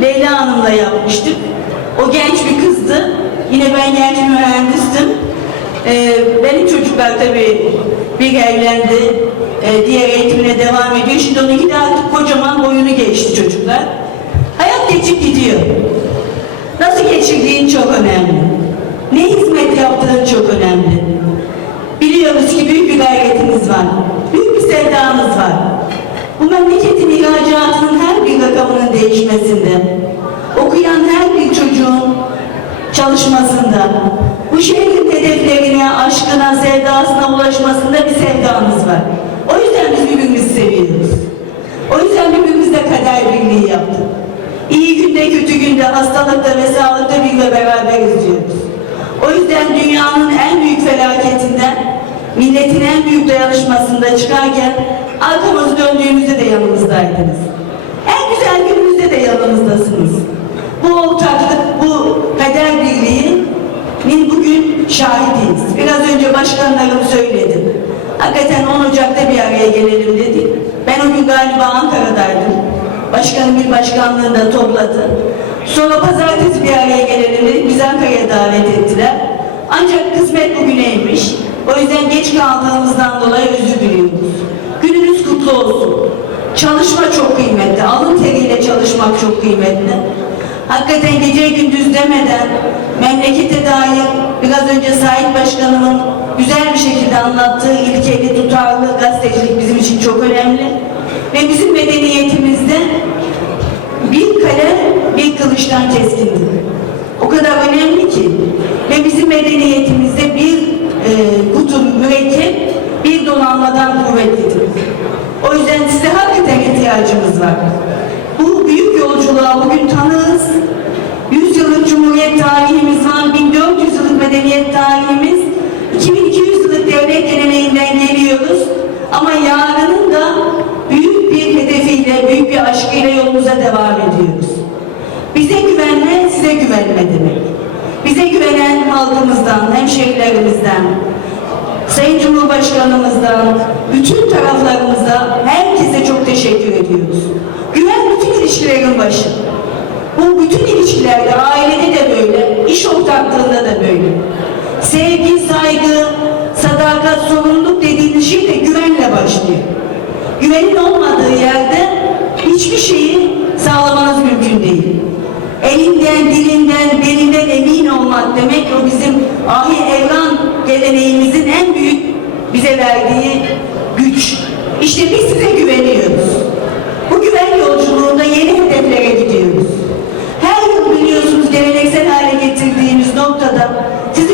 Leyla Hanım'la yapmıştık. O genç bir kızdı. Yine ben genç bir mühendistim. Ee, benim çocuklar tabii bir evlendi, e, diğer eğitimine devam ediyor. Şimdi onunki de artık kocaman boyunu geçti çocuklar. Hayat geçip gidiyor. Nasıl geçirdiğin çok önemli. Ne hizmet yaptığın çok önemli. Biliyoruz ki büyük bir gayretiniz var. Büyük bir sevdanız var. Bu memleketin ihracatının her bir rakamının değişmesinde, okuyan her bir çocuğun çalışmasında, bu şehrin hedeflerine, aşkına, sevdasına ulaşmasında bir sevdamız var. O yüzden biz birbirimizi seviyoruz. O yüzden birbirimizle kader birliği yaptık. İyi günde, kötü günde, hastalıkta ve sağlıkta birle beraber diyoruz. O yüzden dünyanın en büyük felaketinden, milletin en büyük dayanışmasında çıkarken arkamızı döndüğümüzde de yanımızdaydınız. En güzel günümüzde de yanımızdasınız. Bu ortaklık, bu kader birliğinin bugün şahidiyiz. Biraz önce başkanlarım söyledi. Hakikaten 10 Ocak'ta bir araya gelelim dedik. Ben o gün galiba Ankara'daydım. Başkanım bir başkanlığında topladı. Sonra pazartesi bir araya gelelim dedik. Bizi Ankara'ya davet ettiler. Ancak kısmet bugüneymiş. O yüzden geç kaldığımızdan dolayı özür çok kıymetli. Alın teriyle çalışmak çok kıymetli. Hakikaten gece gündüz demeden memlekete dair biraz önce Sait Başkanımın güzel bir şekilde anlattığı ilkeli, tutarlı gazetecilik bizim için çok önemli. Ve bizim medeniyetimizde bir kalem bir kılıçtan keskindir. O kadar önemli ki ve bizim medeniyetimizde bir e, kutu mürekkep bir donanmadan kuvvetlidir. O yüzden size hakikaten ihtiyacımız var. Bu büyük yolculuğa bugün tanığız. 100 yıllık Cumhuriyet tarihimiz var, 1400 yıllık medeniyet tarihimiz, 2200 yıllık devlet geleneğinden geliyoruz. Ama yarının da büyük bir hedefiyle, büyük bir aşkıyla yolumuza devam ediyoruz. Bize güvenme, size güvenme demek. Bize güvenen halkımızdan, hemşehrilerimizden, Sayın Cumhurbaşkanımızdan, bütün taraflarımıza, herkese çok teşekkür ediyoruz. Güven bütün ilişkilerin başı. Bu bütün ilişkilerde, ailede de böyle, iş ortaklığında da böyle. Sevgi, saygı, sadakat, sorumluluk dediğiniz şey de güvenle başlıyor. Güvenin olmadığı yerde hiçbir şeyi sağlamanız mümkün değil. Elinden, dilinden, belinden emin olmak demek o bizim ahi evran geleneğimizin en büyük bize verdiği güç. İşte biz size güveniyoruz. Bu güven yolculuğunda yeni hedeflere gidiyoruz. Her yıl biliyorsunuz geleneksel hale getirdiğimiz noktada size